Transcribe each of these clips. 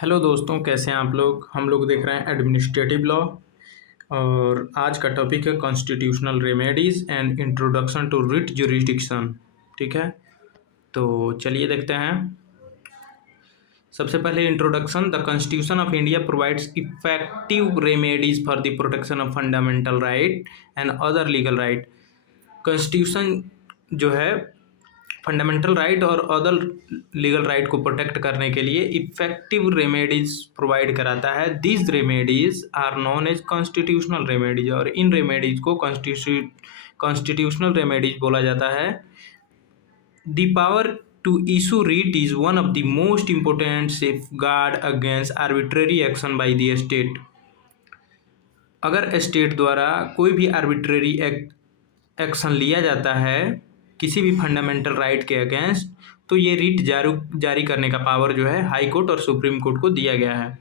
Hello दोस्तों, कैसे हैं आप लोग। हम लोग देख रहे हैं एडमिनिस्ट्रेटिव लॉ और आज का टॉपिक है constitutional remedies and introduction to writ jurisdiction. ठीक है, तो चलिए देखते हैं। सबसे पहले introduction. The constitution of India provides effective remedies for the protection of fundamental right and other legal right. Constitution जो है फंडामेंटल राइट और अदर लीगल राइट को प्रोटेक्ट करने के लिए इफेक्टिव रेमेडीज प्रोवाइड कराता है। These remedies are known as constitutional remedies, और इन रेमेडीज को कॉन्स्टिट्यूशनल रेमेडीज बोला जाता है। The power to issue writ is one of the most important safeguard against arbitrary action by the state. अगर state द्वारा कोई भी आर्बिट्रेरी एक्शन लिया जाता है किसी भी फंडामेंटल राइट के अगेंस्ट, तो ये रिट जारी करने का पावर जो है high Court or Supreme court को दिया गया है।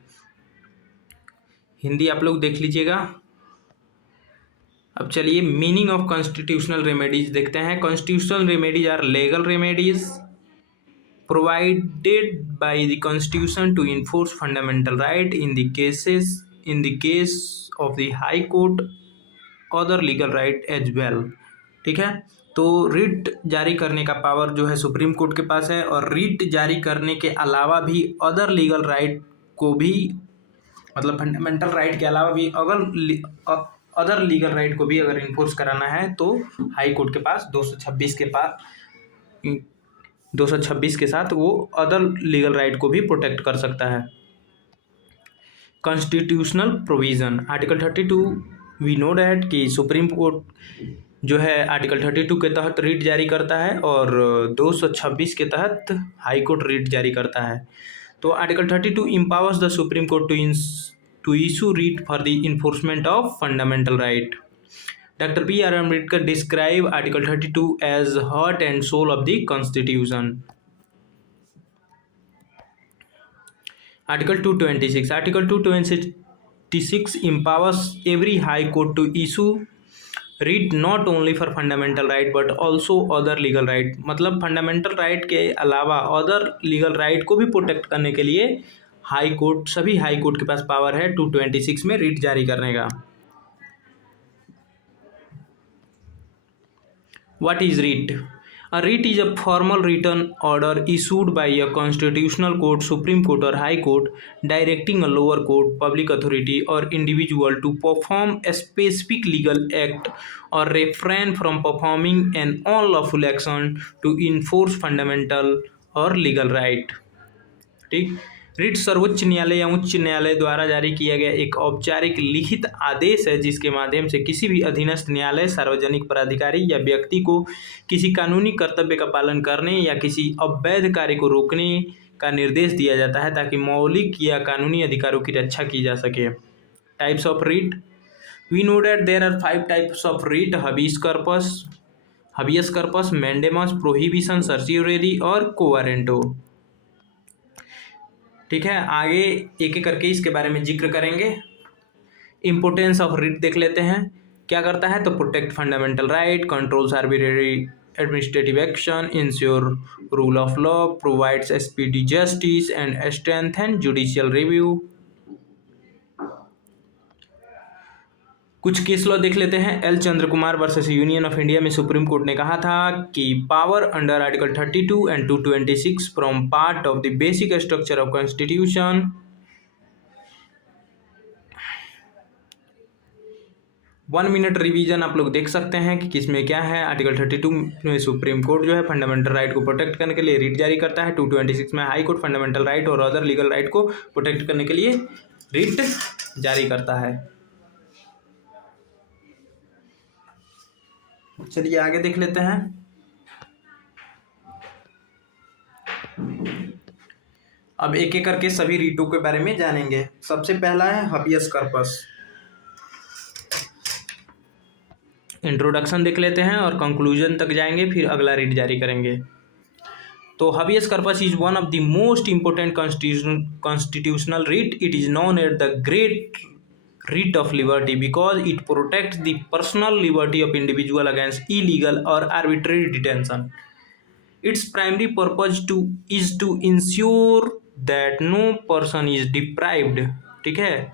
हिंदी आप लोग देख लीजिएगा। अब चलिए मीनिंग ऑफ कॉन्स्टिट्यूशनल रेमेडीज देखते हैं। Constitutional remedies are legal remedies provided by the constitution to enforce fundamental right in the case of the high court other legal right as well. ठीक है, तो रिट जारी करने का पावर जो है सुप्रीम कोर्ट के पास है, और रिट जारी करने के अलावा भी अदर लीगल राइट को भी, मतलब फंडामेंटल राइट के अलावा भी अदर लीगल राइट को भी अगर इन्फोर्स कराना है तो हाई कोर्ट के पास 226 के साथ वो अदर लीगल राइट को भी प्रोटेक्ट कर सकता है। Constitutional provision. Article 32 we know that कि सुप्रीम कोर्ट जो है आर्टिकल 32 के तहत रिट जारी करता है और 226 के तहत हाई कोर्ट रिट जारी करता है। तो article 32 empowers the supreme court to issue writ for the enforcement of fundamental right. Doctor B.R. Ambedkar describe article 32 as heart and soul of the constitution. Article 226 empowers every high court to issue writ not only for fundamental right but also other legal right। मतलब fundamental right के अलावा other legal right को भी protect करने के लिए सभी high court के पास पावर है 226 में रिट जारी करने का। What is writ? A writ is a formal written order issued by a constitutional court, Supreme Court or High Court, directing a lower court, public authority or individual to perform a specific legal act or refrain from performing an unlawful action to enforce fundamental or legal right। ठीक, writ सर्वोच्च न्यायालय या उच्च न्यायालय द्वारा जारी किया गया एक औपचारिक लिखित आदेश है जिसके माध्यम से किसी भी अधीनस्थ न्यायालय, सार्वजनिक प्राधिकारी या व्यक्ति को किसी कानूनी कर्तव्य का पालन करने या किसी अवैध कार्य को रोकने का निर्देश दिया जाता है ताकि मौलिक या कानूनी अधिकारों की रक्षा की जा सके। Types of writ. We know that there are 5 types of writ: habeas corpus, mandamus, prohibition, certiorari और कोवारेंटो। ठीक है, आगे एक एक करके इसके बारे में जिक्र करेंगे। इम्पोर्टेंस ऑफ रिट देख लेते हैं। क्या करता है तो protect fundamental right, controls arbitrary administrative action, ensure rule of law, provides speedy justice and strengthen judicial review. कुछ केस लॉ देख लेते हैं। L Chandra Kumar versus Union of India में सुप्रीम कोर्ट ने कहा था कि power under article 32 and 226 from part of the basic structure of constitution. 1 minute revision आप लोग देख सकते हैं कि किसमें क्या है। आर्टिकल 32 में सुप्रीम कोर्ट जो है फंडामेंटल राइट को प्रोटेक्ट करने के लिए रिट जारी करता है। 226 में हाई कोर्ट फंडामेंटल राइट और अदर लीगल राइट को प्रोटेक्ट करने के लिए रिट जारी करता है। चलिए आगे देख लेते हैं। अब एक एक करके सभी रीटों के बारे में जानेंगे। सबसे पहला है हबियस कर्पस। इंट्रोडक्शन देख लेते हैं और कंक्लूजन तक जाएंगे, फिर अगला रीट जारी करेंगे। तो habeas corpus is one of the most important constitutional writ. It is known as the great writ of liberty because it protects the personal liberty of individual against illegal or arbitrary detention. Its primary purpose is to ensure that no person is deprived, ठीक है,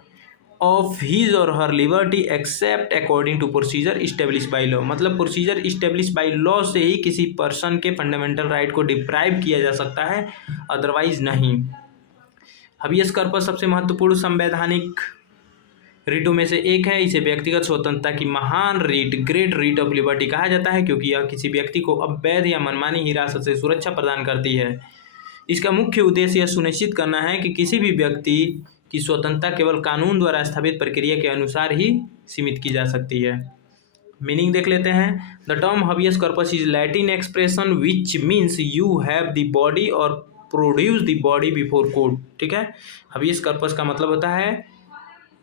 of his or her liberty except according to procedure establish by law. मतलब procedure establish by law से ही किसी person के fundamental right को deprive किया जा सकता है, अदरवाइज नहीं। हबियस कॉर्पस सबसे महत्वपूर्ण संवैधानिक रीटों में से एक है। इसे व्यक्तिगत स्वतंत्रता की महान writ, great writ of liberty कहा जाता है, क्योंकि यह किसी व्यक्ति को अवैध या मनमानी हिरासत से सुरक्षा प्रदान करती है। इसका मुख्य उद्देश्य यह सुनिश्चित करना है कि किसी भी व्यक्ति की स्वतंत्रता केवल कानून द्वारा स्थापित प्रक्रिया के अनुसार ही सीमित की जा सकती है। मीनिंग देख लेते हैं। The term habeas corpus is Latin expression which means you have the body और produce the body before court, ठीक है। हबियस कॉर्पस का मतलब होता है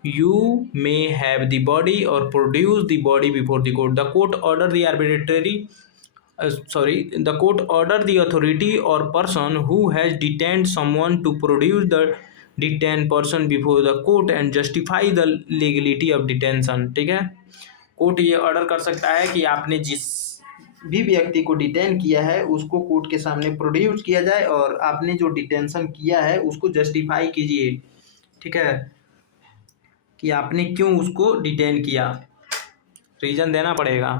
you may have the body और produce the body before the court. The court order the arbitrary the court order the authority or person who has detained someone to produce the detained person before the court and justify the legality of detention, ठीक है। Court ये order कर सकता है कि आपने जिस भी व्यक्ति को डिटेन किया है उसको कोर्ट के सामने प्रोड्यूस किया जाए और आपने जो डिटेंशन किया है उसको जस्टिफाई कीजिए, ठीक है, कि आपने क्यों उसको डिटेन किया, रीजन देना पड़ेगा।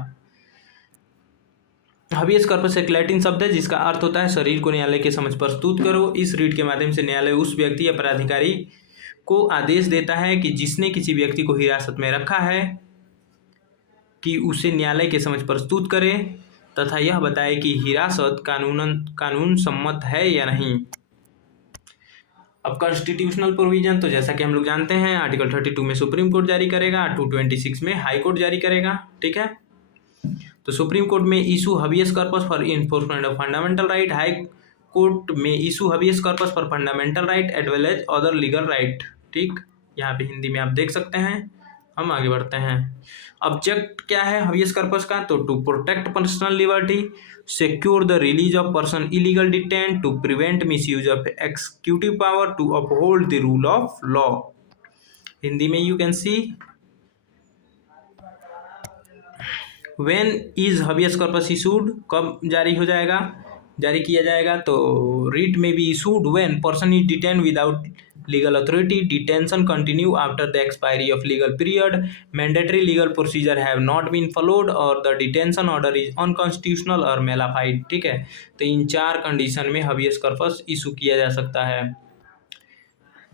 हबियस कॉर्पस एक लैटिन शब्द है जिसका अर्थ होता है शरीर को न्यायालय के समक्ष प्रस्तुत करो। इस रीट के माध्यम से न्यायालय उस व्यक्ति या प्राधिकारी को आदेश देता है कि जिसने किसी व्यक्ति को हिरासत में रखा है कि उसे न्यायालय के समक्ष प्रस्तुत करे तथा यह बताए कि हिरासत कानून सम्मत है या नहीं। अब कॉन्स्टिट्यूशनल प्रोविजन, तो जैसा कि हम लोग जानते हैं आर्टिकल 32 में सुप्रीम कोर्ट जारी करेगा, 226 में हाई कोर्ट जारी करेगा, ठीक है। तो Supreme Court may issue habeas corpus for enforcement of fundamental right, High Court may issue habeas corpus for fundamental right as well as other legal right, ठीक। यहाँ पे हिंदी में आप देख सकते हैं। हम आगे बढ़ते हैं। ऑब्जेक्ट क्या है हबियस कॉर्पस का, तो to protect personal liberty, secure the release of person illegal detain, to prevent misuse of executive power, to uphold the rule of law. Hindi में you can see when is habeas corpus issued, कब जारी हो जाएगा, जारी किया जाएगा, तो writ may be issued when person is detain without legal authority, detention continue after the expiry of legal period, mandatory legal procedure have not been followed और the detention order is unconstitutional और malafide, ठीक है। तो इन 4 condition में हबियस corpus issue किया जा सकता है।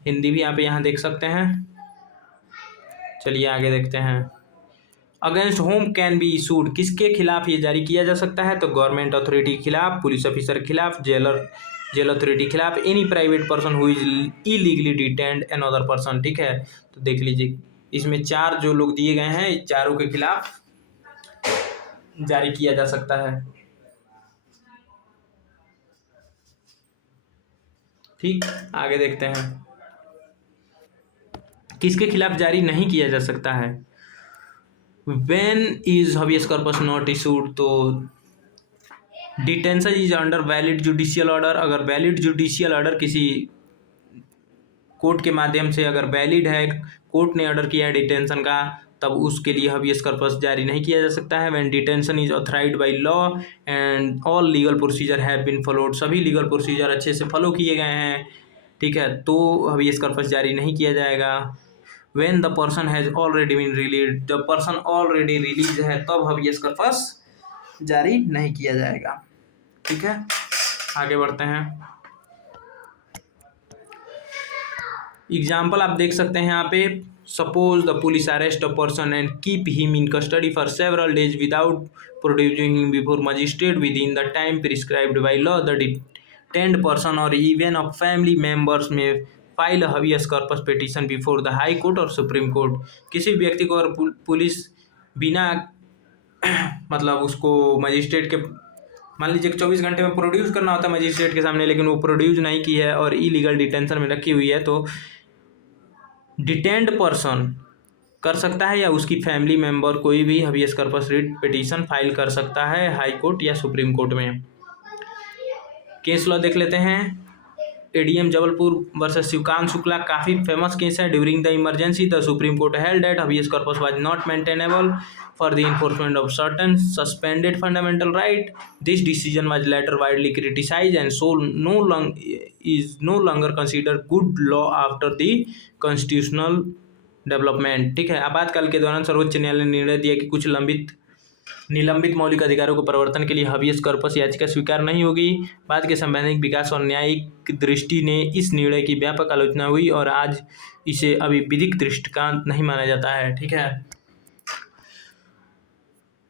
हिंदी भी आप यहाँ देख सकते हैं। चलिए आगे देखते हैं। Against whom can be issued, किसके खिलाफ ये जारी किया जा सकता है, तो गवर्नमेंट अथॉरिटी के खिलाफ, पुलिस ऑफिसर के खिलाफ, जेल अथॉरिटी के खिलाफ, any private person who is illegally detained an other person, ठीक है। तो देख लीजिए इसमें 4 जो लोग दिए गए हैं, चारों के खिलाफ जारी किया जा सकता है, ठीक। आगे देखते हैं किसके खिलाफ जारी नहीं किया जा सकता है। When is habeas corpus not issued, तो detention is under valid judicial order, अगर वैलिड जुडिशियल ऑर्डर किसी कोर्ट के माध्यम से अगर वैलिड है, कोर्ट ने ऑर्डर किया है डिटेंशन का, तब उसके लिए हबियस कॉर्पस जारी नहीं किया जा सकता है। When detention is authorised by law and all legal procedure have been followed, सभी लीगल प्रोसीजर अच्छे से फॉलो किए गए हैं, ठीक है, तो हबियस कॉर्पस जारी नहीं किया जाएगा। When the person has already been released, जब पर्सन ऑलरेडी रिलीज है तब हबियस कॉर्पस जारी नहीं किया जाएगा, ठीक है। आगे बढ़ते हैं। एग्जाम्पल आप देख सकते हैं यहाँ पे, suppose the police arrest a person and keep him in custody for several days without producing him before magistrate within the time prescribed by law, the detained person or even of family members may file habeas corpus petition before the high Court or Supreme Court. किसी व्यक्ति को अगर police बिना मतलब उसको magistrate के मान लीजिए 24 घंटे में प्रोड्यूस करना होता है मजिस्ट्रेट के सामने, लेकिन वो प्रोड्यूस नहीं की है और इलीगल डिटेंशन में रखी हुई है, तो डिटेन्ड पर्सन कर सकता है या उसकी फैमिली मेंबर कोई भी हबियस कॉर्पस रिट पिटीशन फाइल कर सकता है हाई कोर्ट या सुप्रीम कोर्ट में। केस लॉ देख लेते हैं। एडीएम जबलपुर वर्सेस शिवकांत शुक्ला काफ़ी फेमस केस है. During the emergency the supreme Court held that habeas corpus was not maintainable for the enforcement of certain suspended fundamental right. This decision was later widely criticized and so is no longer considered good law after the constitutional development. ठीक है. आपातकाल के दौरान सर्वोच्च न्यायालय ने निर्णय दिया कि कुछ निलंबित मौलिक अधिकारों को परिवर्तन के लिए हबियस कॉर्पस याचिका स्वीकार नहीं होगी. बाद के संवैधानिक विकास और न्यायिक दृष्टि ने इस निर्णय की व्यापक आलोचना हुई और आज इसे अभी विधिक दृष्टिकोण नहीं माना जाता है. ठीक है.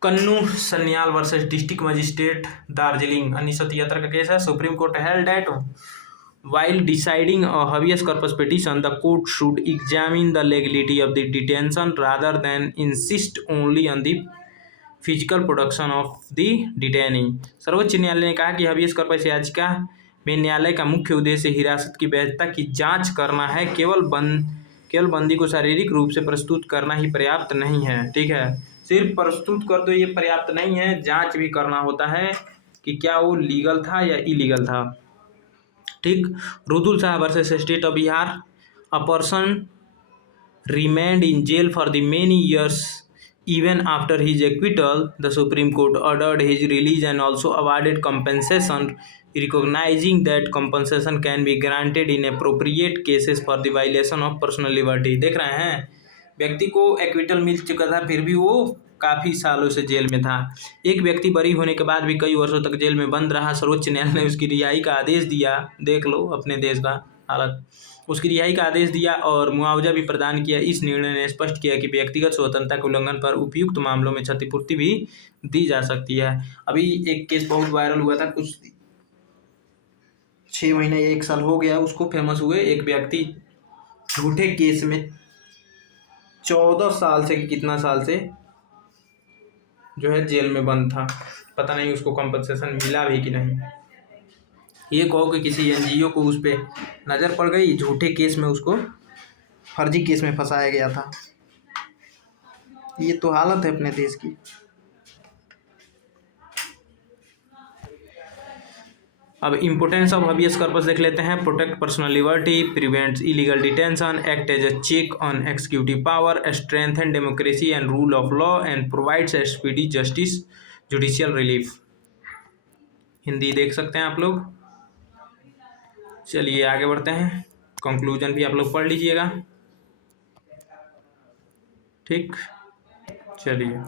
Kanu Sanyal versus district magistrate Darjeeling 1973 का केस है. Supreme Court held that while deciding a habeas corpus petition, the court should examine the legality of the detention rather than insist only on the physical production of the detainee. सर्वोच्च न्यायालय ने कहा कि हबियस corpus याचिका में न्यायालय का मुख्य उद्देश्य हिरासत की वैधता की जांच करना है. केवल बंदी को शारीरिक रूप से प्रस्तुत करना ही पर्याप्त नहीं है. ठीक है. सिर्फ प्रस्तुत कर दो ये पर्याप्त नहीं है, जांच भी करना होता है कि क्या वो लीगल था या इलीगल था. ठीक. Rudul Shah versus state of Bihar. A person remand in jail for the many years. Even after his acquittal, the Supreme Court ordered his release and also awarded compensation, recognizing that compensation can be granted in appropriate cases for the violation of personal liberty. देख रहे हैं, व्यक्ति को acquittal मिल चुका था फिर भी वो काफ़ी सालों से जेल में था. एक व्यक्ति बरी होने के बाद भी कई वर्षों तक जेल में बंद रहा. सर्वोच्च न्यायालय ने उसकी रिहाई का आदेश दिया. देख लो अपने देश का हालत. उसकी रिहाई का आदेश दिया और मुआवजा भी प्रदान किया. इस निर्णय ने स्पष्ट किया कि व्यक्तिगत स्वतंत्रता के उल्लंघन पर उपयुक्त मामलों में क्षतिपूर्ति भी दी जा सकती है. अभी एक केस बहुत वायरल हुआ था, कुछ 6 महीने 1 साल हो गया उसको फेमस हुए. एक व्यक्ति झूठे केस में 14 साल से कितना साल से जो है जेल में बंद था. पता नहीं उसको कॉम्पनसेशन मिला भी कि नहीं. ये कहो कि किसी एनजीओ को उस पर नज़र पड़ गई, झूठे केस में उसको फर्जी केस में फंसाया गया था. ये तो हालत है अपने देश की. अब इम्पोर्टेंस ऑफ हबियस कॉर्पस देख लेते हैं. Protect personal liberty, prevents illegal detention, act as a check on executive power, strengthen democracy and rule of law and provides speedy justice judicial relief. Hindi देख सकते हैं आप लोग. चलिए आगे बढ़ते हैं. कंक्लूजन भी आप लोग पढ़ लीजिएगा. ठीक. चलिए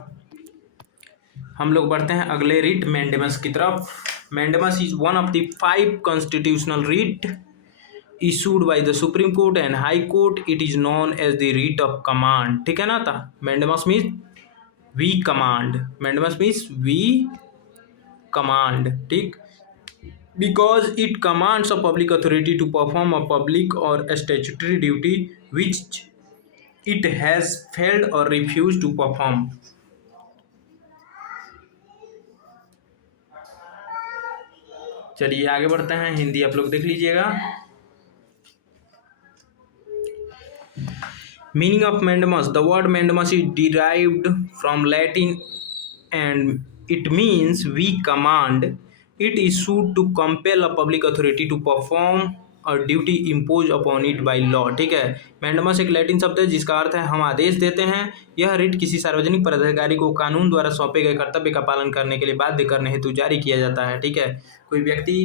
हम लोग बढ़ते हैं अगले रिट मैंडेमस की तरफ. Mandamus is one of the 5 constitutional writ issued by the Supreme Court and High Court. It is known as the writ of command. ठीक है ना. था mandamus means we command. Mandamus means we command. ठीक. Because it commands a public authority to perform a public or a statutory duty which it has failed or refused to perform. चलिए आगे बढ़ते हैं. हिंदी आप लोग देख लीजिएगा. Meaning of mandamus. The word mandamus is derived from Latin and it means we command. It is issued to compel a public authority to perform a duty imposed upon it by law. ठीक है. Mandamus एक Latin शब्द है जिसका अर्थ है हम आदेश देते हैं. यह रिट किसी सार्वजनिक पदाधिकारी को कानून द्वारा सौंपे गए कर्तव्य का पालन करने के लिए बाध्य करने हेतु जारी किया जाता है. ठीक है. कोई व्यक्ति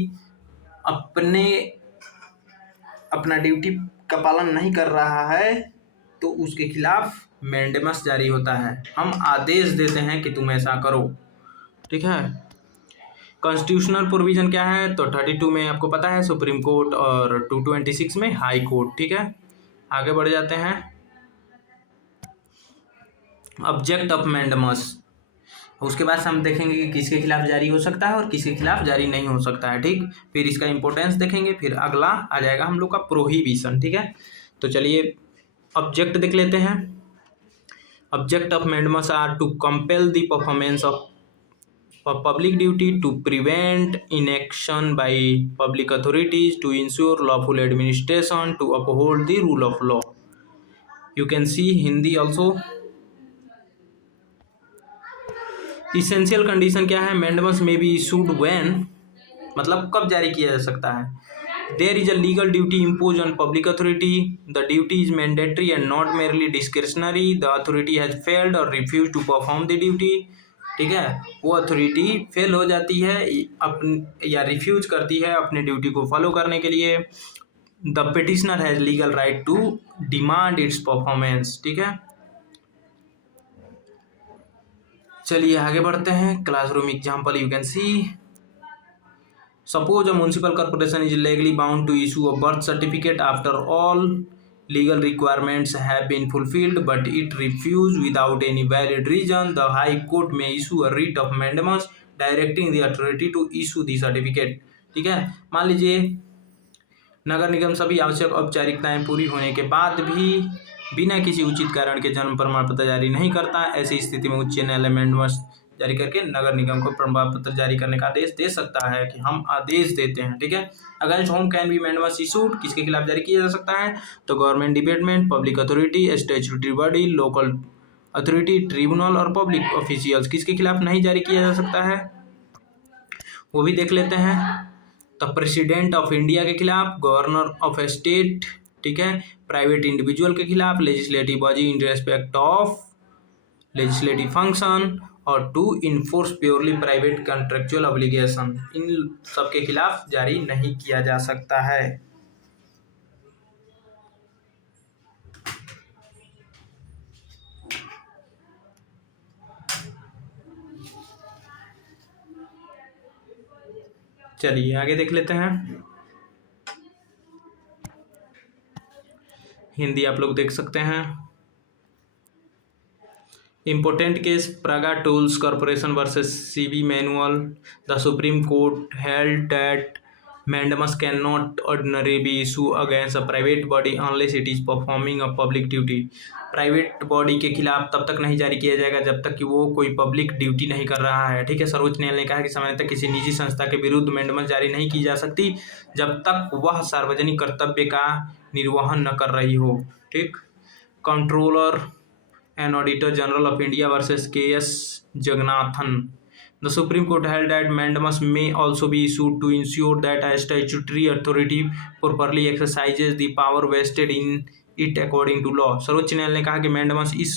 अपना ड्यूटी का पालन नहीं कर रहा है तो उसके खिलाफ मैंडेमस जारी होता है. हम आदेश देते हैं कि तुम ऐसा करो. ठीक है. कॉन्स्टिट्यूशनल प्रोविजन क्या है तो 32 में आपको पता है सुप्रीम कोर्ट और 226 में हाई कोर्ट. ठीक है. आगे बढ़ जाते हैं. Object of mandamus. उसके बाद हम देखेंगे कि किसके खिलाफ जारी हो सकता है और किसके खिलाफ जारी नहीं हो सकता है. ठीक. फिर इसका इंपॉर्टेंस देखेंगे. फिर अगला आ जाएगा हम लोग का प्रोहिबिशन. ठीक है. तो चलिए ऑब्जेक्ट देख लेते हैं. Object of mandamus are to compel the performance of public duty, to prevent inaction by public authorities, to ensure lawful administration, to uphold the rule of law. You can see Hindi also. Essential condition क्या है. Mandamus में be issued when मतलब कब जारी किया जा सकता है. There is a legal duty imposed on public authority. The duty is mandatory and not merely discretionary. The authority has failed or refused to perform the duty. ठीक है, वो अथॉरिटी फेल हो जाती है या रिफ्यूज करती है अपने ड्यूटी को फॉलो करने के लिए. The petitioner has legal right to demand its performance. ठीक है, चलिए आगे बढ़ते हैं. Classroom example you can see. Suppose a municipal corporation is legally bound to issue a birth certificate after all legal requirements have been fulfilled, but it refused without any valid reason. The High Court may issue a writ of mandamus directing the authority to issue the certificate. ठीक है, मान लीजिए नगर निगम सभी आवश्यक औपचारिकताएं पूरी होने के बाद भी बिना किसी उचित कारण के जन्म प्रमाण पत्र जारी नहीं करता. ऐसी स्थिति में उच्च न्यायालय मैंडेमस जारी करके नगर निगम को प्रमाण पत्र जारी करने का आदेश दे सकता है कि हम आदेश देते हैं. ठीक है, against whom can B mandamus issued, किसके खिलाफ जारी किया जा सकता है? तो government department, public authority, statutory body, local authority, tribunal और पब्लिक ऑफिशियल्स. किसके खिलाफ नहीं जारी किया जा सकता है वो भी देख लेते हैं. तो प्रेसिडेंट ऑफ इंडिया के खिलाफ, गवर्नर ऑफ स्टेट, ठीक है, प्राइवेट इंडिविजुअल के खिलाफ, legislative body in respect of legislative function, और to enforce purely private contractual obligation. इन सब के खिलाफ जारी नहीं किया जा सकता है. चलिए आगे देख लेते हैं. हिंदी आप लोग देख सकते हैं. Important case Praga Tools Corporation versus CV Manual. The Supreme Court held that mandamus cannot ordinarily be issued against a private body unless it is performing a public duty. Private body के खिलाफ तब तक नहीं जारी किया जाएगा जब तक कि वो कोई पब्लिक ड्यूटी नहीं कर रहा है. ठीक है, सर्वोच्च न्यायालय ने कहा कि सामान्यतः किसी निजी संस्था के विरुद्ध मैंडेमस जारी नहीं की जा सकती जब तक वह सार्वजनिक कर्तव्य का निर्वहन न कर रही हो. ठीक, controller and Auditor General of India versus K.S. Jaganathan. The Supreme Court held that mandamus may also be issued to ensure that a statutory authority properly exercises the power vested in it according to law. सर्वोच्च न्यायालय ने कहा कि mandamus इस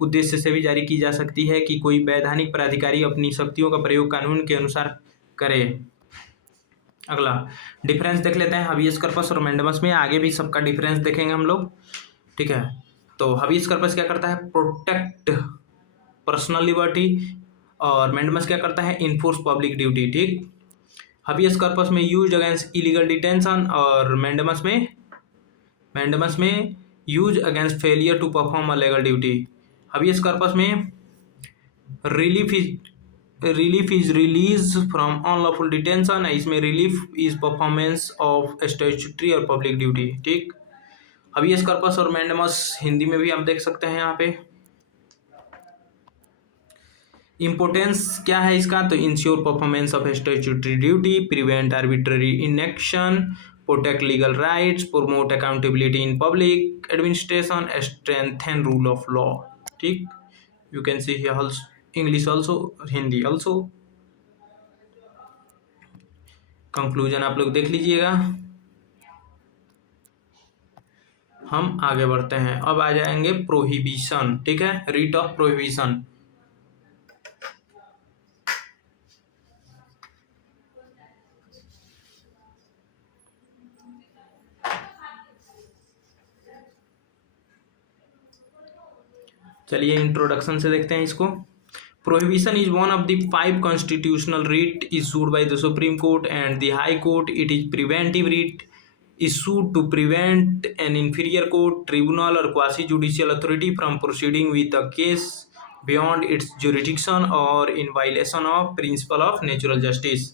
उद्देश्य से भी जारी की जा सकती है कि कोई वैधानिक प्राधिकारी अपनी शक्तियों का प्रयोग कानून के अनुसार करे. अगला डिफरेंस देख लेते हैं हबीज कॉर्पस और मैंडेमस में. आगे भी सबका डिफरेंस देखेंगे हम लोग. ठीक है, तो हबीज कॉर्पस क्या करता है? प्रोटेक्ट पर्सनल लिबर्टी, और मैंडेमस क्या करता है? Enforce public duty. ठीक, हबीज कॉर्पस में यूज अगेंस्ट इलीगल डिटेंशन और मैंडेमस में use against failure to perform a legal duty. Habeas corpus में relief is release from unlawful detention. इसमें relief is performance of statutory और public duty. ठीक, habeas corpus और mandamus Hindi में भी आप देख सकते हैं. यहाँ पे इंपोर्टेंस क्या है इसका? तो ensure performance of statutory duty, prevent arbitrary inaction, protect legal rights, promote accountability in public administration, strengthen rule of law. ठीक, you can see here English also, Hindi also. Conclusion आप लोग देख लीजिएगा. हम आगे बढ़ते हैं. अब आ जाएंगे प्रोहिबिशन. ठीक है, रिट ऑफ प्रोहिबिशन. चलिए इंट्रोडक्शन से देखते हैं इसको. Prohibition is one of the 5 constitutional writ issued by the Supreme Court and the High Court. It is preventive writ issued to prevent an inferior court, tribunal or quasi-judicial authority from proceeding with a case beyond its jurisdiction or in violation of principle of natural justice.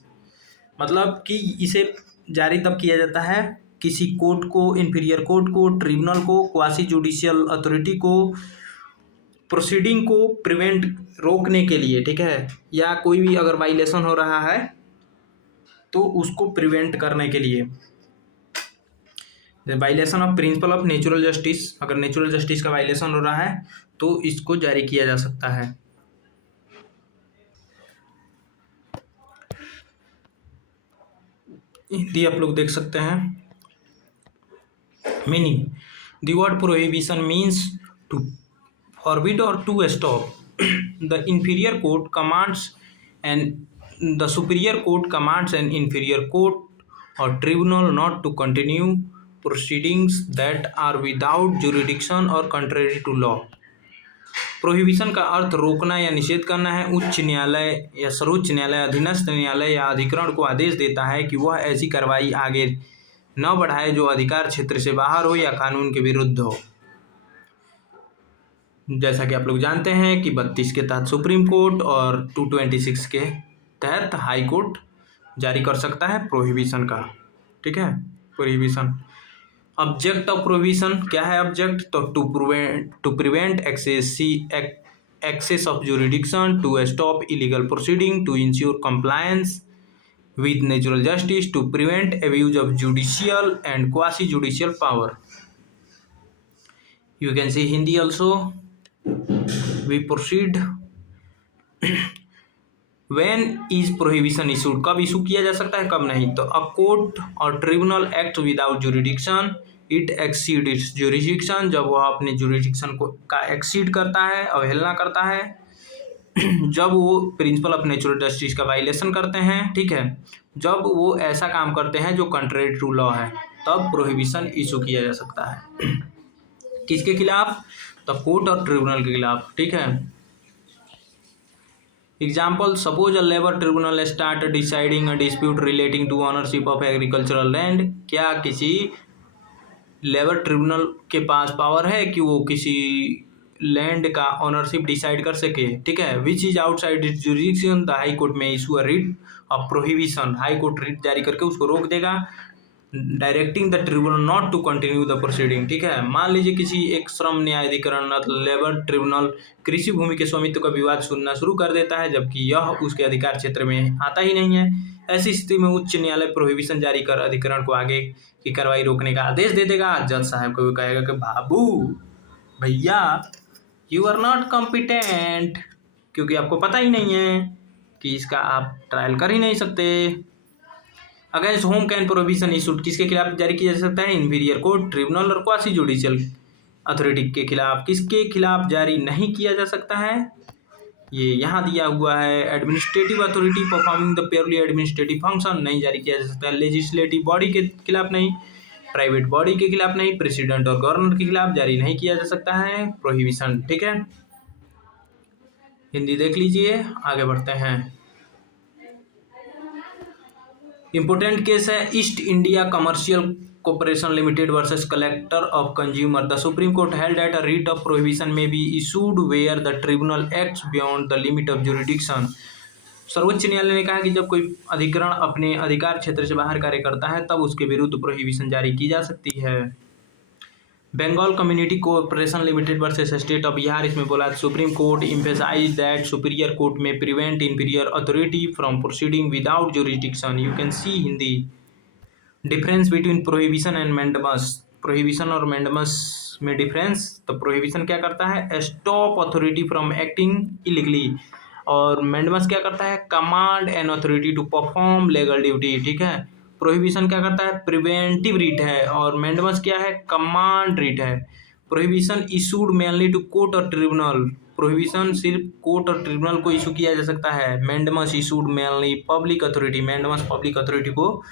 मतलब कि इसे जारी तब किया जाता है किसी court को, इंफीरियर कोर्ट को, ट्रिब्यूनल को, क्वासी जुडिशियल अथॉरिटी को प्रोसीडिंग को प्रिवेंट रोकने के लिए. ठीक है, या कोई भी अगर वाइलेशन हो रहा है तो उसको प्रिवेंट करने के लिए. Violation of principal of natural justice, अगर नेचुरल जस्टिस का वाइलेशन हो रहा है तो इसको जारी किया जा सकता है. हिंदी आप लोग देख सकते हैं। Meaning, the word prohibition means to forbid or to stop. The inferior court commands and the superior court commands an inferior court or tribunal not to continue proceedings that are without jurisdiction or contrary to law. Prohibition का अर्थ रोकना या निषेध करना है। उच्च न्यायालय या सर्वोच्च न्यायालय, अधीनस्थ न्यायालय या अधिकरण को आदेश देता है कि वह ऐसी कार्रवाई आगे न बढ़ाए जो अधिकार क्षेत्र से बाहर हो या कानून के विरुद्ध हो। जैसा कि आप लोग जानते हैं कि 32 के तहत सुप्रीम कोर्ट और 226 के तहत हाई कोर्ट जारी कर सकता है प्रोहिबिशन का। ठीक है, प्रोहिबिशन। ऑब्जेक्ट ऑफ प्रोहिबिशन क्या है? ऑब्जेक्ट तो to prevent excess of jurisdiction, to stop illegal proceeding, to ensure compliance with natural justice, to prevent abuse of judicial and quasi-judicial power. You can see Hindi also. We proceed. When is prohibition issued? कब issue किया जा सकता है, कब नहीं? तो a court or tribunal act without jurisdiction, it exceeds its jurisdiction, जब वह अपने jurisdiction को का exceed करता है, अवहेलना करता है, जब वो प्रिंसिपल ऑफ नेचुरल जस्टिस का वायलेशन करते हैं। ठीक है, जब वो ऐसा काम करते हैं जो कंट्रेरी टू लॉ है, तब प्रोहिबिशन इशू किया जा सकता है। किसके खिलाफ? तो कोर्ट और ट्रिब्यूनल के खिलाफ। ठीक है, example, suppose a labour tribunal start deciding a dispute relating to ownership of agricultural land. क्या किसी लेबर ट्रिब्यूनल के पास पावर है कि वो किसी लैंड का ऑनरशिप डिसाइड कर सके? ठीक है, which is outside its jurisdiction, the high Court may issue a writ of prohibition. High Court writ जारी करके उसको रोक देगा। Directing the tribunal not to continue the proceeding. ठीक है, मान लीजिए किसी एक श्रम न्यायाधिकरण लेबर ट्रिब्यूनल कृषि भूमि के स्वामित्व का विवाद सुनना शुरू कर देता है, जबकि यह उसके अधिकार क्षेत्र में आता ही नहीं है। ऐसी स्थिति में उच्च न्यायालय प्रोहिबिशन जारी कर अधिकरण को आगे की कार्रवाई रोकने का आदेश दे देगा। जज साहब को कहेगा कि बाबू भैया यू आर नॉट कॉम्पिटेंट, क्योंकि आपको पता ही नहीं है कि इसका आप ट्रायल कर ही नहीं सकते। Against whom can prohibition issued, किसके खिलाफ जारी किया जा सकता है? इंफीरियर कोर्ट, ट्रिब्यूनल और क्वासी जुडिशियल अथॉरिटी के खिलाफ। किसके खिलाफ जारी नहीं किया जा सकता है? ये यहाँ दिया हुआ है, administrative authority performing the purely administrative function, नहीं जारी किया जा सकता है। लेजिस्लेटिव बॉडी के खिलाफ नहीं, प्राइवेट बॉडी के खिलाफ नहीं, प्रेसिडेंट और गवर्नर के खिलाफ जारी नहीं किया जा सकता है प्रोहिबिशन। ठीक है, हिंदी देख लीजिए, आगे बढ़ते हैं। इंपोर्टेंट केस है East India Commercial Corporation Limited versus collector of consumer. The supreme Court held that a writ of prohibition may be issued where the tribunal acts beyond the limit of jurisdiction. सर्वोच्च न्यायालय ने कहा कि जब कोई अधिकरण अपने अधिकार क्षेत्र से बाहर कार्य करता है, तब उसके विरुद्ध प्रोहिबिशन जारी की जा सकती है। Bengal community cooperation limited versus state of Bihar, इसमें बोला Supreme Court emphasize that superior court may prevent inferior authority from proceeding without jurisdiction. You can see Hindi. Difference between prohibition and mandamus, prohibition और मैंडमस में difference. तो prohibition क्या करता है? Stop authority from acting illegally, और mandamus क्या करता है? Command an authority to perform legal duty. ठीक है, प्रोहिबिशन क्या करता है? प्रिवेंटिव रिट है, और मैंडमस क्या है? कमांड रिट है। Prohibition issued mainly to court और ट्रिब्यूनल, प्रोहिबिशन सिर्फ कोर्ट और ट्रिब्यूनल को इशू किया जा सकता है। Mandamus issued mainly public authority, mandamus public authority को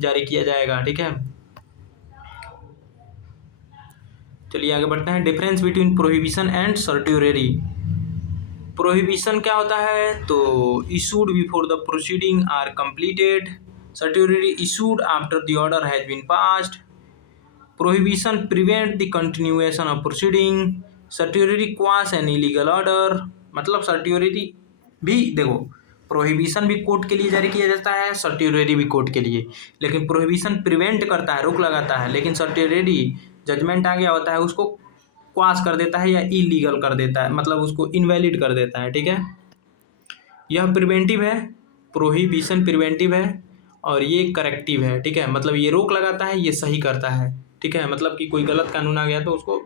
जारी किया जाएगा। ठीक है, चलिए आगे बढ़ते हैं। Difference between prohibition and certiorari. Prohibition क्या होता है? तो issued before the proceeding are completed, certiorari issued after the order has been passed. Prohibition prevent the continuation of proceeding, certiorari quash an illegal order. मतलब certiorari भी देखो, prohibition भी court के लिए जारी किया जाता है, सर्ट्यूरेरी भी कोर्ट के लिए, लेकिन प्रोहिबिशन प्रिवेंट करता है, रोक लगाता है, लेकिन सर्ट्यूरेरी जजमेंट आ गया होता है उसको क्वाश कर देता है या इलीगल कर देता है, मतलब उसको इनवैलिड कर देता है। ठीक है, यह प्रिवेंटिव है, प्रोहिबिशन प्रिवेंटिव है और ये करेक्टिव है। ठीक है, मतलब ये रोक लगाता है, ये सही करता है। ठीक है, मतलब कि कोई गलत कानून आ गया तो उसको,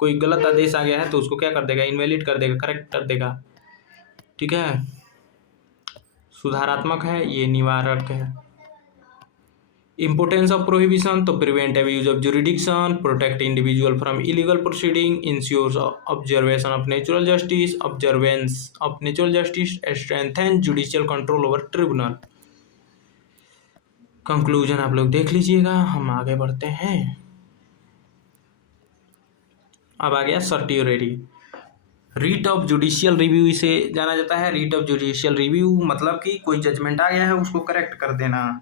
कोई गलत आदेश आ गया है तो उसको क्या कर देगा? इनवैलिड कर देगा, करेक्ट कर देगा। ठीक है, सुधारात्मक है, ये निवारक है। Importance of prohibition to prevent abuse of jurisdiction, protect individual from illegal proceeding, ensures observation of natural justice, observance of natural justice, strengthen judicial control over tribunal. Conclusion आप लोग देख लीजिएगा, हम आगे बढ़ते हैं। अब आ गया सर्टियोरेरी। रीट ऑफ जुडिशियल रिव्यू इसे जाना जाता है। रीट ऑफ जुडिशियल रिव्यू मतलब कि कोई जजमेंट आ गया है उसको करेक्ट कर देना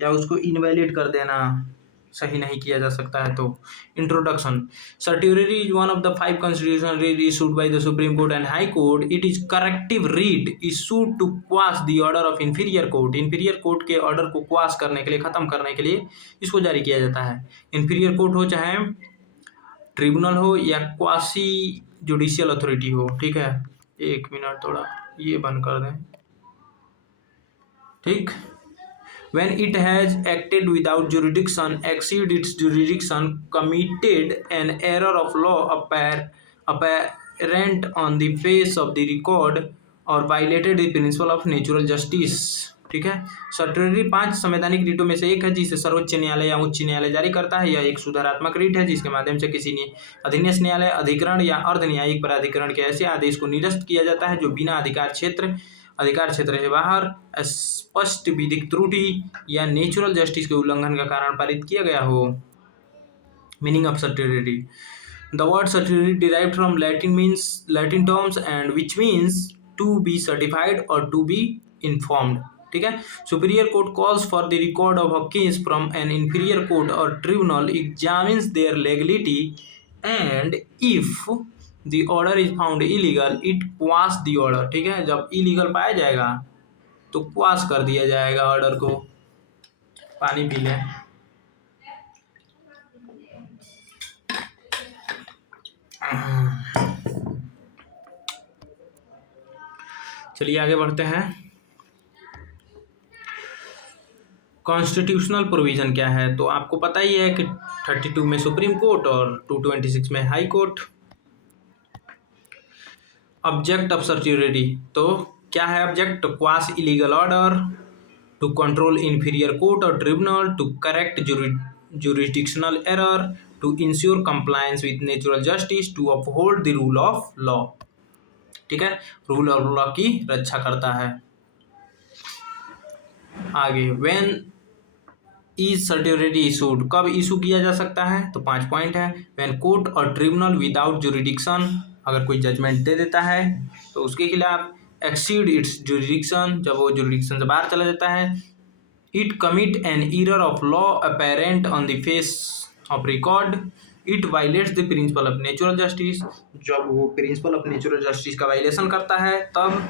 या उसको इनवैलिड कर देना, सही नहीं किया जा सकता है तो। Introduction. Certiorari is one of the 5 constitutional writ issued by the supreme court and High court. It is corrective writ issued to quash the order of inferior court. Inferior court के ऑर्डर को क्वाश करने के लिए, खत्म करने के लिए इसको जारी किया जाता है। इंफीरियर कोर्ट हो चाहे ट्रिब्यूनल हो या क्वासी जुडिशियल अथॉरिटी हो, ठीक है। एक मिनट, थोड़ा ये बंद कर दें, ठीक। When it has acted without jurisdiction, exceed its jurisdiction, committed an error of law apparent on the face of the record, or violated the principle of natural justice, ठीक है। सर्टियोरेरी 5 संवैधानिक रीटों में से एक है जिसे सर्वोच्च न्यायालय या उच्च न्यायालय जारी करता है। यह एक सुधारात्मक रीट है जिसके माध्यम से किसी अधीनस्थ न्यायालय, अधिकरण या अर्ध न्यायिक प्राधिकरण के ऐसे आदेश को निरस्त किया जाता है जो बिना अधिकार क्षेत्र से बाहर स्पष्ट विधिक त्रुटि या नेचुरल जस्टिस के उल्लंघन का कारण पारित किया गया हो। Meaning of certiorari. The word certiorari derived from Latin terms and which means to be certified और टू बी इन्फॉर्म्ड, ठीक है। Superior court calls for the record of a case from an inferior court और tribunal, examines their legality and if the order is found illegal it quash the order, ठीक है। जब illegal पाया जाएगा तो quash कर दिया जाएगा ऑर्डर को। पानी पी लें। चलिए आगे बढ़ते हैं। कॉन्स्टिट्यूशनल प्रोविजन क्या है, तो आपको पता ही है कि 32 में सुप्रीम कोर्ट और 226 में High Court. Object of certiorari, तो क्या है object? To quash illegal order, to control inferior court और tribunal, to correct jurisdictional error, to ensure compliance with natural justice, to uphold the rule of law, ठीक है। Rule of law की रक्षा करता है। आगे, व्हेन इज सर्टियोरेरी इशूड, कब issue किया जा सकता है, तो 5 पॉइंट है। व्हेन कोर्ट और ट्रिब्यूनल विदाउट जुरिडिक्शन, अगर कोई जजमेंट दे देता है तो उसके खिलाफ। एक्सीड इट्स जुरिडिक्शन, जब वो जुरिडिक्शन से बाहर चला जाता है। It commit an error of law apparent on the face of record. It violets the principle of natural justice, जब वो प्रिंसिपल ऑफ नेचुरल जस्टिस का वायलेशन करता है तब।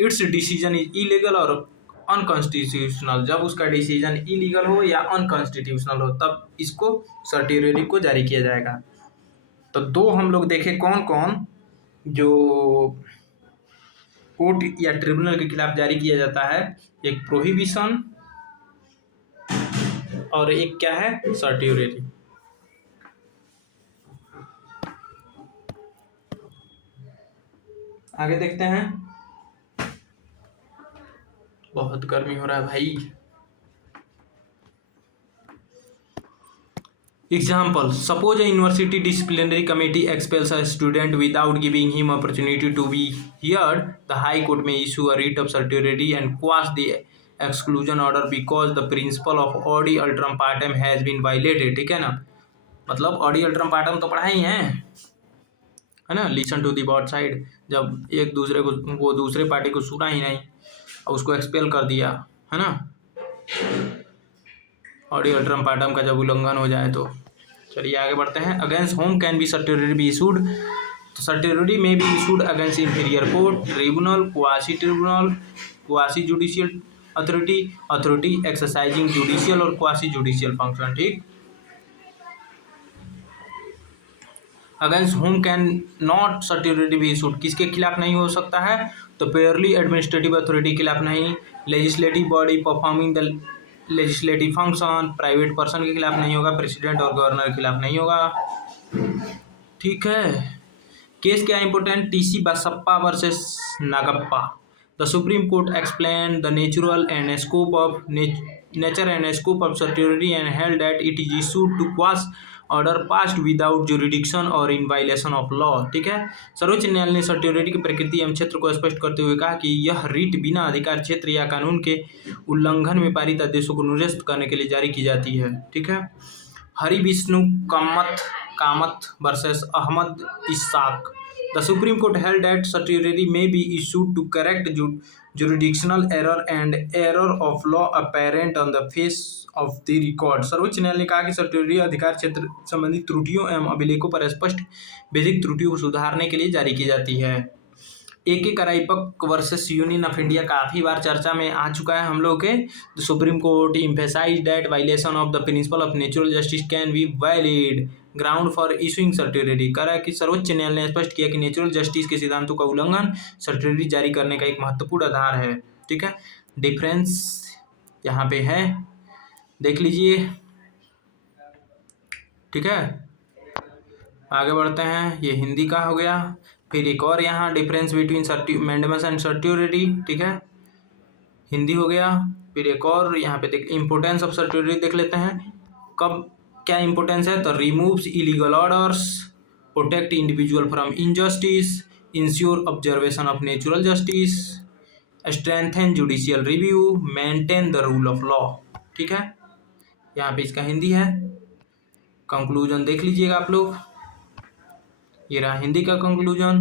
इट्स डिसीजन इज इलीगल और अनकॉन्स्टिट्यूशनल, जब उसका डिसीजन इलीगल हो या अनकॉन्स्टिट्यूशनल हो तब इसको सर्टियोरेरी को जारी किया जाएगा। तो 2 हम लोग देखे कौन कौन जो कोर्ट या ट्रिब्यूनल के खिलाफ जारी किया जाता है, एक प्रोहिबिशन और एक क्या है, सर्टियोरेरी। आगे देखते हैं। बहुत गर्मी हो रहा है भाई। Example, suppose a university disciplinary committee expels a student without giving him opportunity to be heard. The High Court may issue a writ of certiorari and quash the exclusion order because the principle of odi alteram partem has been violated, ठीक है ना। मतलब odi alteram partem तो पढ़ा ही है ना, listen to the both side. जब एक दूसरे को, वो दूसरे पार्टी को सुना ही नहीं और उसको एक्सपेल कर दिया, है ना। ऑडी अल्ट्रम पार्टम का जब उल्लंघन हो जाए तो। चलिए आगे बढ़ते हैं। Against whom can be certiorari be issued, तो certiorari may be issued against inferior court, tribunal, quasi tribunal, quasi judicial authority exercising judicial और क्वासी जुडिशियल फंक्शन, ठीक। Against whom can not certiorari be issued, किसके खिलाफ नहीं हो सकता है, तो प्योरली एडमिनिस्ट्रेटिव अथॉरिटी के खिलाफ नहीं, legislative body performing the legislative function, private person के खिलाफ नहीं होगा, प्रेसिडेंट और गवर्नर के खिलाफ नहीं होगा, ठीक है। केस क्या important, TC Basappa versus Nagappa. The supreme court explain the nature and scope of certiorari and held that it is issued to quash order passed without jurisdiction और इन वायलेशन ऑफ लॉ। ठीक है, सर्वोच्च न्यायालय ने सर्टियोरिटी की प्रकृति एवं क्षेत्र को स्पष्ट करते हुए कहा कि यह रिट बिना अधिकार क्षेत्र या कानून के उल्लंघन में पारित आदेशों को निरस्त करने के लिए जारी की जाती है। ठीक है, Hari Vishnu Kamath versus Ahmad Ishaque. The supreme Court held that certiorari may be issued to correct jurisdictional error and error of law apparent on the face of the record। सर्वोच्च न्यायालय ने कहा कि सर्टियोरिटी अधिकार क्षेत्र संबंधी त्रुटियों एवं अभिलेखों पर स्पष्ट बेसिक त्रुटियों को सुधारने के लिए जारी की जाती है। AK Kraipak versus Union of India काफ़ी बार चर्चा में आ चुका है हम लोग के। The supreme Court emphasize that violation of the principle of natural justice can be valid ground for issuing certiorari. कह रहा है कि सर्वोच्च न्यायालय ने स्पष्ट किया कि नेचुरल जस्टिस के सिद्धांतों का उल्लंघन सर्टियोरिटी जारी करने का एक महत्वपूर्ण आधार है। ठीक है, डिफरेंस यहाँ पे है, देख लीजिए। ठीक है, आगे बढ़ते हैं, ये हिंदी का हो गया। फिर एक और यहाँ डिफरेंस बिटवीन मैंडेमस एंड सर्टियोरिटी। ठीक है, हिंदी हो गया। फिर एक और यहाँ पे देख इम्पोर्टेंस ऑफ सर्टियोरिटी देख लेते हैं। कब क्या इम्पोर्टेंस है, तो removes illegal orders, protect individual from injustice, ensure observation of natural justice, strengthen judicial review, maintain the rule of law. ठीक है, यहाँ पे इसका हिंदी है। कंक्लूजन देख लीजिएगा आप लोग, ये रहा हिंदी का कंक्लूजन।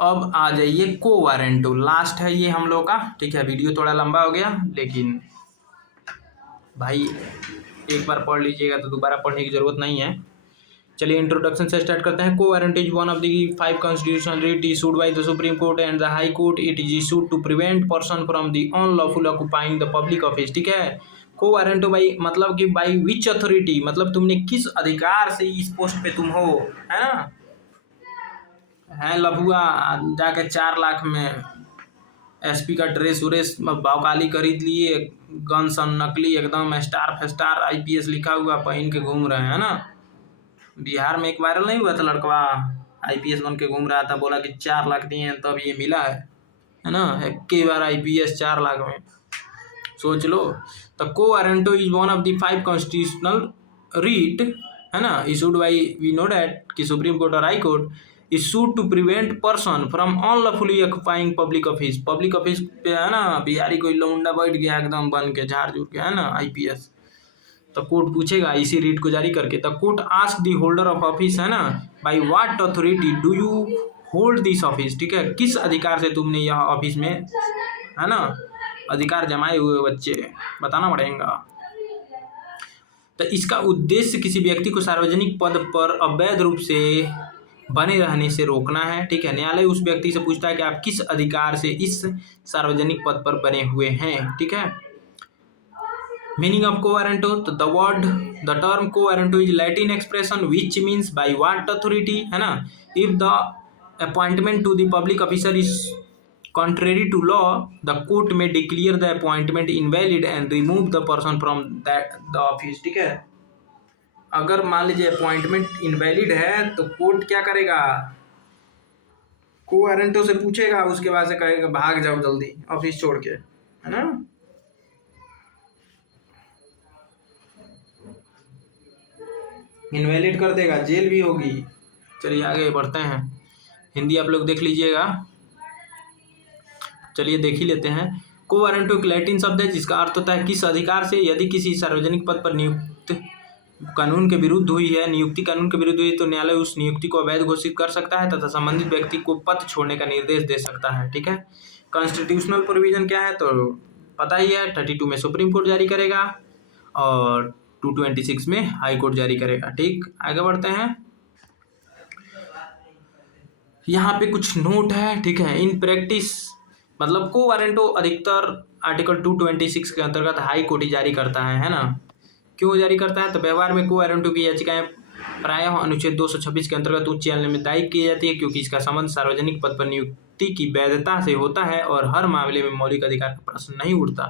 अब आ जाइए को वारंटो, लास्ट है ये हम लोग का। ठीक है, वीडियो थोड़ा लंबा हो गया, लेकिन भाई एक बार पढ़ लीजिएगा तो दोबारा पढ़ने की जरूरत नहीं है। चलिए इंट्रोडक्शन से स्टार्ट करते हैं। Quo warrant is one of the 5 constitutional writ issued by the supreme court and the high court. It is issued to prevent person from the unlawful occupying the public office. ठीक है, को warranto भाई मतलब कि by which authority, मतलब तुमने किस अधिकार से इस पोस्ट पे तुम हो, है ना। है लफुआ जाके 4 लाख में SP का ड्रेस व्रेस बावकाली खरीद लिए, गन सन नकली एकदम स्टार IPS लिखा हुआ पहन के घूम रहे हैं ना। बिहार में एक वायरल नहीं हुआ था, लड़कवा IPS बन के घूम रहा था, बोला कि 4 लाख दिए हैं तब ये मिला है ना। एक बार IPS 4 लाख में, सोच लो। तो quo warranto is one of the 5 constitutional writ, है ना, issued by we know that कि सुप्रीम कोर्ट और high court issued to prevent person from unlawfully occupying public office. Public office पे है ना बिहारी कोई लौंडा बैठ गया एकदम बन के झाड़ झूड़ के, है ना IPS, तो कोर्ट पूछेगा इसी रीट को जारी करके। The court ask the holder of office, है ना, by what authority do you hold this office. ठीक है, किस अधिकार से तुमने यह ऑफिस में, है ना, अधिकार जमाए हुए बच्चे, बताना पड़ेगा। तो इसका उद्देश्य किसी व्यक्ति को सार्वजनिक पद पर अवैध रूप से बने रहने से रोकना है। ठीक है, न्यायालय उस व्यक्ति से पूछता है कि आप किस अधिकार से इस सार्वजनिक पद पर बने हुए हैं। ठीक है, मीनिंग ऑफ को वारंटो, तो the term quo warranto is Latin expression which means by what authority, है ना। If the appointment to the public officer is contrary to law, the court may declare the appointment invalid and remove the person from the office। ठीक है, अगर मान लीजिए appointment invalid है तो court क्या करेगा, को वारंटो से पूछेगा, उसके बाद से कहेगा भाग जाओ जल्दी ऑफिस छोड़ के, है ना। इनवैलिड कर देगा, जेल भी होगी। चलिए आगे बढ़ते हैं, हिंदी आप लोग देख लीजिएगा। चलिए देख ही लेते हैं। को वारंटो एक लैटिन शब्द है जिसका अर्थ होता है किस अधिकार से। यदि किसी सार्वजनिक पद पर नियुक्ति कानून के विरुद्ध हुई है तो न्यायालय उस नियुक्ति को अवैध घोषित कर सकता है तथा संबंधित व्यक्ति को पद छोड़ने का निर्देश दे सकता है। ठीक है, कॉन्स्टिट्यूशनल प्रोविजन क्या है तो पता ही है, 32 में सुप्रीम कोर्ट जारी करेगा और 226 में हाई कोर्ट जारी करेगा। ठीक, आगे बढ़ते हैं। यहाँ पे कुछ नोट है। ठीक है, इन प्रैक्टिस मतलब को वारंटो अधिकतर आर्टिकल 226 के अंतर्गत हाई कोर्ट ही जारी करता है ना। क्यों जारी करता है, तो व्यवहार में को वारंटो की याचिकाएं प्रायः अनुच्छेद 226 के अंतर्गत उच्च न्यायालय में दायर की जाती है, क्योंकि इसका संबंध सार्वजनिक पद पर नियुक्ति की वैधता से होता है और हर मामले में मौलिक अधिकार का प्रश्न नहीं उठता।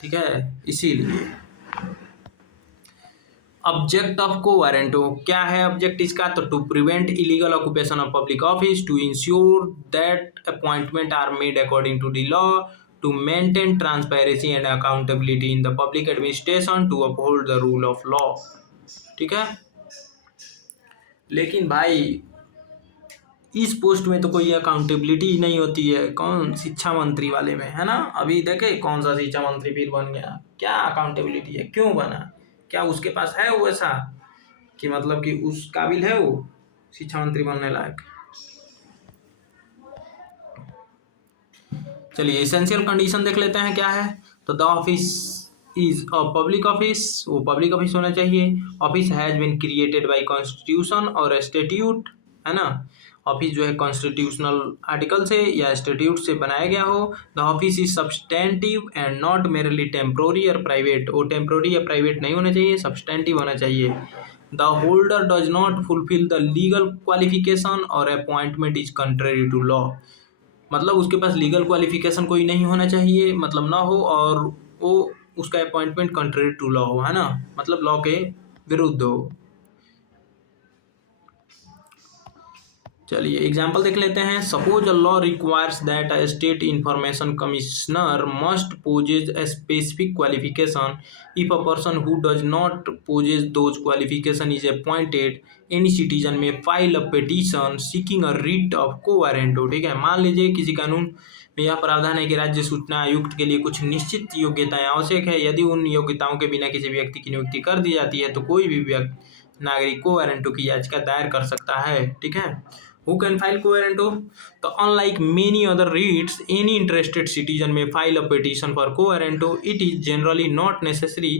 ठीक है, इसीलिए ऑब्जेक्ट ऑफ को वारंटो क्या है? ऑब्जेक्ट इसका तो to prevent illegal occupation of public office, to ensure that appointment are made according to the law, to maintain transparency and accountability in the public administration, to uphold the rule of law. ठीक है, लेकिन भाई इस post में तो कोई accountability नहीं होती है। कौन? शिक्षा मंत्री वाले में, है ना। अभी देखे कौन सा शिक्षा मंत्री फिर बन गया, क्या अकाउंटेबिलिटी है, क्यों बना? क्या उसके पास है वो ऐसा कि मतलब कि उस काबिल है वो शिक्षा मंत्री बनने लायक? चलिए एसेंशियल कंडीशन देख लेते हैं क्या है। तो the office is a public office, वो पब्लिक ऑफिस होना चाहिए। Office has been created by constitution और स्टेट्यूट, है ना। ऑफिस जो है कॉन्स्टिट्यूशनल आर्टिकल से या स्टेट्यूट से बनाया गया हो। The office is substantive and not merely temporary और प्राइवेट, वो टेम्प्रोरी या प्राइवेट नहीं होना चाहिए, सब्सटेंटिव होना चाहिए। The holder does not fulfil the legal qualification और appointment is contrary to law, मतलब उसके पास लीगल क्वालिफिकेशन कोई नहीं होना चाहिए, मतलब ना हो, और वो उसका अपॉइंटमेंट कंट्रेरी टू लॉ हो, है ना, मतलब लॉ के विरुद्ध हो। चलिए एग्जाम्पल देख लेते हैं। Suppose a law requires that a state information commissioner must possess a specific qualification. If a person who does not possess those qualification is appointed, any citizen may file a petition seeking a writ of quo warranto। ठीक है, मान लीजिए किसी कानून में यह प्रावधान है कि राज्य सूचना आयुक्त के लिए कुछ निश्चित योग्यताएं आवश्यक है। यदि उन योग्यताओं के बिना किसी व्यक्ति की नियुक्ति कर दी जाती है तो कोई भी व्यक्ति नागरिक को वारंटो की याचिका दायर कर सकता है। ठीक है, who can file co-warranto? So unlike many other writs, any interested citizen may file a petition for co-warranto. It is generally not necessary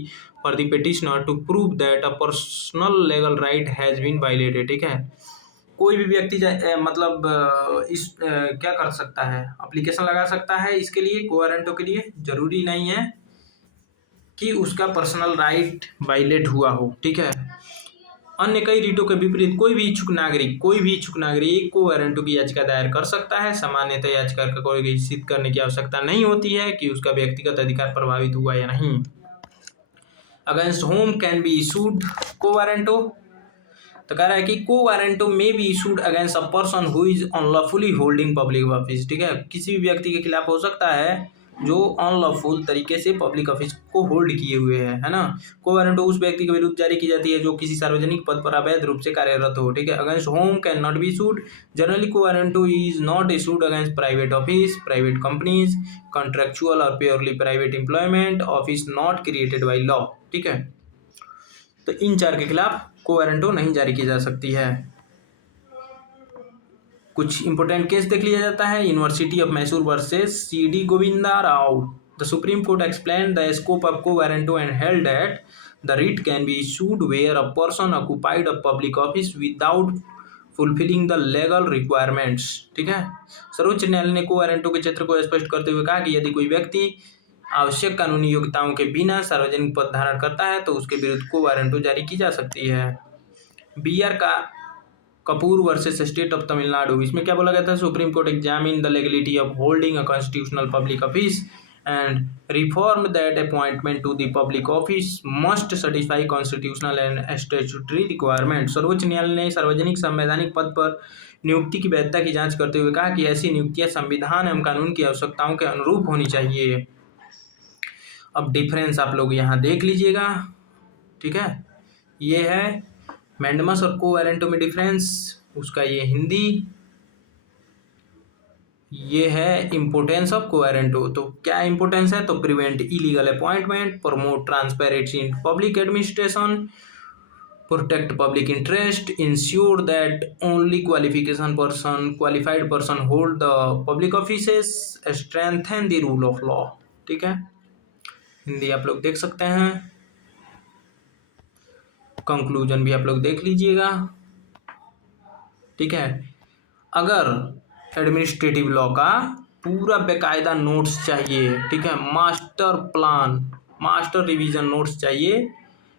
for the petitioner to prove that a personal legal right has been violated। ठीक है, कोई भी व्यक्ति मतलब क्या कर सकता है, एप्लीकेशन लगा सकता है इसके लिए, को-वारंटो के लिए। जरूरी नहीं है कि उसका पर्सनल राइट वायलेट हुआ हो। ठीक है, अन्य कई रीटों के विपरीत कोई भी इच्छुक नागरिक को वारंटो की याचिका दायर कर सकता है। सामान्यतः याचिका को कोई सिद्ध करने की आवश्यकता नहीं होती है कि उसका व्यक्तिगत अधिकार प्रभावित हुआ या नहीं। Against whom can be issued को वारंटो, तो कह रहा है कि को वारंटो में be issued against a person who is unlawfully holding public office. ठीक है, किसी भी व्यक्ति के खिलाफ हो सकता है जो अनलॉफुल तरीके से पब्लिक ऑफिस को होल्ड किए हुए है ना। को वारंटो उस व्यक्ति के विरुद्ध जारी की जाती है जो किसी सार्वजनिक पद पर अवैध रूप से कार्यरत हो। ठीक है, against whom can not be issued. Generally quo warranto is not issued against private office, private companies, contractual और purely private employment, office not created by law. ठीक है, तो इन चार के खिलाफ को वारंटो नहीं जारी की जा सकती है। कुछ इंपोर्टेंट केस देख लिया जाता है। University of Mysore versus CD Govinda Rao. The supreme court explain the scope of quo warranto and held that the writ can be issued where a person occupied a public office without fulfilling the legal requirements. ठीक है, सर्वोच्च न्यायालय ने को warranto के क्षेत्र को स्पष्ट करते हुए कहा कि यदि कोई व्यक्ति आवश्यक कानूनी योग्यताओं के बिना सार्वजनिक पद धारण करता है तो उसके विरुद्ध को वारंटो जारी की जा सकती है। BR का Kapur versus state of Tamil Nadu, इसमें क्या बोला गया था? Supreme Court examine the legality of holding a constitutional public office and reform that appointment to the public office must satisfy constitutional and statutory requirement. सर्वोच्च न्यायालय ने सार्वजनिक संवैधानिक पद पर नियुक्ति की वैधता की जांच करते हुए कहा कि ऐसी नियुक्तियां संविधान एवं कानून की आवश्यकताओं के अनुरूप होनी चाहिए। अब डिफरेंस आप लोग यहाँ देख लीजिएगा। ठीक है, ये है मैंडमस और को वारंटो में डिफरेंस, उसका ये हिंदी, ये है इम्पोर्टेंस ऑफ को वारंटो। तो क्या इम्पोर्टेंस है? तो prevent illegal appointment, promote transparency in public administration, protect public interest, ensure that only qualified person hold the public offices, strengthen the rule of law. ठीक है, हिंदी आप लोग देख सकते हैं, कंक्लूजन भी आप लोग देख लीजिएगा। ठीक है, अगर एडमिनिस्ट्रेटिव लॉ का पूरा बेकायदा नोट्स चाहिए, ठीक है, master plan, master revision notes चाहिए,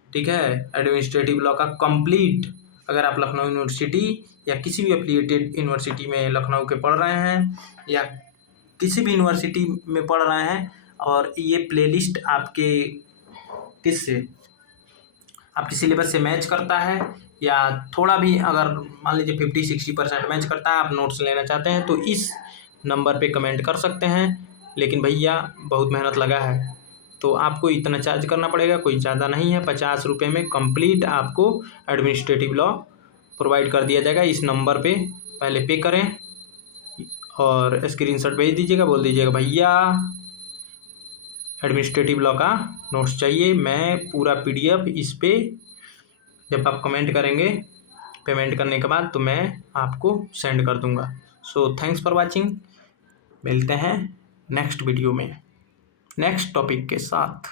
ठीक है, एडमिनिस्ट्रेटिव लॉ का कंप्लीट, अगर आप लखनऊ यूनिवर्सिटी या किसी भी एफिलिएटेड यूनिवर्सिटी में लखनऊ के पढ़ रहे हैं या किसी भी यूनिवर्सिटी में पढ़ रहे हैं और ये प्लेलिस्ट आपके किससे आपके सिलेबस से मैच करता है या थोड़ा भी अगर मान लीजिए 50-60% मैच करता है, आप नोट्स लेना चाहते हैं तो इस नंबर पे कमेंट कर सकते हैं। लेकिन भैया बहुत मेहनत लगा है, तो आपको इतना चार्ज करना पड़ेगा, कोई ज़्यादा नहीं है। 50 रुपये में कंप्लीट आपको एडमिनिस्ट्रेटिव लॉ प्रोवाइड कर दिया जाएगा। इस नंबर पे पहले पे करें और स्क्रीनशॉट भेज दीजिएगा, बोल दीजिएगा भैया एडमिनिस्ट्रेटिव लॉ का नोट्स चाहिए। मैं पूरा PDF इस पे जब आप कमेंट करेंगे पेमेंट करने के बाद तो मैं आपको सेंड कर दूंगा। So thanks for watching. मिलते हैं नेक्स्ट वीडियो में नेक्स्ट टॉपिक के साथ।